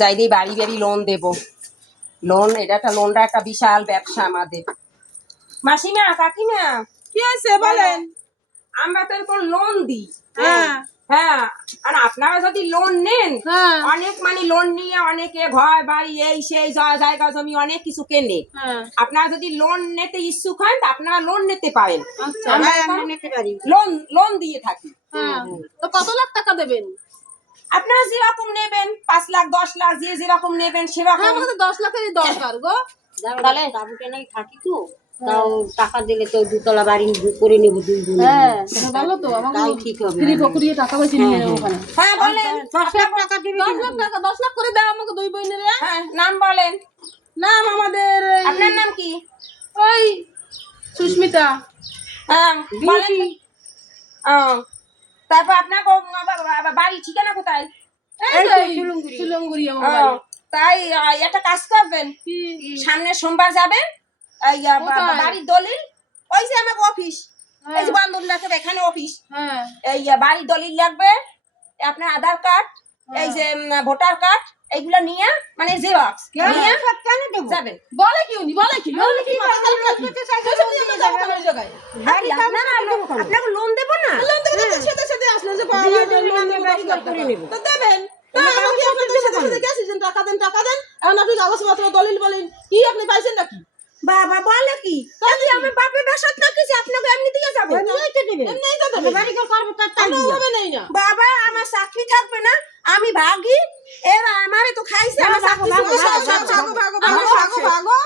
যাই দিয়ে বাড়ি বাড়ি লোন দেব। লোন এটা লোনটা একটা বিশাল ব্যবসা আমাদের। মাসিমা, কাকিমা, কি হয়েছে বলেন? আমরা তো এরকম লোন দিই। হ্যাঁ হ্যাঁ, আর আপনারা যদি লোন নেন, হ্যাঁ অনেক মানে লোন নিয়ে অনেকে ঘর বাড়ি এই সেই জায়গা জমি অনেক কিছু কেনে। হ্যাঁ আপনারা যদি লোন নিতে ইচ্ছুক হন তা আপনারা লোন নিতে পারেন। আচ্ছা আমরা নিতে পারি, লোন দিয়ে থাকি। হ্যাঁ, তো কত লাখ টাকা দেবেন? আপনারা যেরকম নেবেন, 5 লাখ 10 লাখ যে যেরকম নেবেন সেরকম। হ্যাঁ, আমাকে তো 10 লাখেরই দরকার গো। তাহলে বাবুকে নাই থাকি তো, তাও টাকা দিলে তো দুতলা বাড়ি করে নেবো দুই বোন। হ্যাঁ, ভালো তো, আমাকে ঠিক হবে। ফ্রি পকুরিয়ে টাকা পয়সা নিয়ে নেবো ওখানে। হ্যাঁ বলেন, 10 লাখ টাকা দিবি। 10 লাখ টাকা, 10 লাখ করে দাও আমাকে দুই বোনের। হ্যাঁ নাম বলেন। নাম আমাদের আপনার নাম কি? ওই সুস্মিতা। হ্যাঁ বলেন। তারপর আপনার বাড়ি ঠিকানা কোথায়? এই তো শিলংগুড়ি আমার বাড়ি। তাই একটা কাজ করবেন, কি? সামনে সোমবার যাবেন, কোথায়? বাড়ির দলিল, ওই যে আমার অফিস, হ্যাঁ। এই যে বান্ধব লাগবে এখানে অফিস, হ্যাঁ এই বাড়ির দলিল লাগবে, আপনার আধার কার্ড, এই যে ভোটার কার্ড, এইগুলো নিয়ে মানে জেরক্স নিয়ে কেন দেবো? যাবেন। বলে কি উনি, বলে কি বলে কি মাথা খারাপ নাকি? ওইসব নিয়ে আমরা যাবো কেন ওই জায়গায়? আপনাকে লোন দেবো না? লোন দেবেন তো সাথে সাথে আসলে যে বাবা লোন দেবো 10 লাখ টাকা। তো দেবেন। তা আমাকে আপনাদের সাথে সাথে গেছেন, টাকা দেন টাকা দেন। এখন আপনি কাগজপত্র দলিল বলেন কি আপনি পাইছেন নাকি? বাবা বলে কি, তাহলে আমার বাপের বাসাত না কিছু আপনাকে এমনি দিয়ে যাবে। এমনিই তো দেবে। এমনিই তো দেবেন। বাড়ি ঘর করবো তার টাকা আমরা দিও। ওভাবে নেই না। বাবা আমার চাকরি থাকবে না, আমি ভাগি, এবার আমারে তো খাইছে আমার চাকরি। ভাগো ভাগো ভাগো ভাগো ভাগো ভাগো